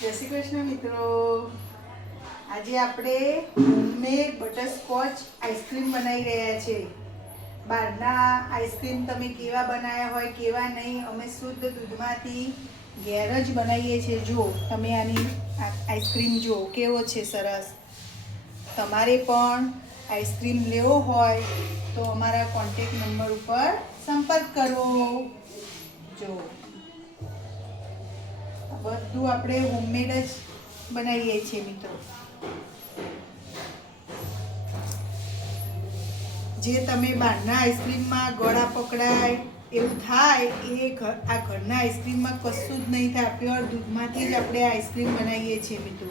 જય શ્રી કૃષ્ણ મિત્રો, આજે આપણે હોમમેડ બટરસ્કોચ આઈસ્ક્રીમ બનાવી રહ્યા છે। બહારના આઈસ્ક્રીમ તમે કેવા બનાવ્યા હોય કેવા નહીં, અમે શુદ્ધ દૂધમાંથી ઘેર જ બનાવીએ છીએ। જો તમે આની આઈસ્ક્રીમ જો કેવો છે સરસ। તમારે પણ આઈસ્ક્રીમ લેવો હોય તો અમારા કોન્ટેક્ટ નંબર ઉપર સંપર્ક કરો। જો બધું આપણે હોમમેડ જ બનાવીએ છીએ મિત્રો। જે તમે બહારના આઈસ્ક્રીમમાં ગળા પકડાય એવું થાય એ આ ઘરના આઈસ્ક્રીમમાં કશું જ નહીં થાય। પ્યોર દૂધમાંથી જ આપણે આઈસ્ક્રીમ બનાવીએ છીએ મિત્રો।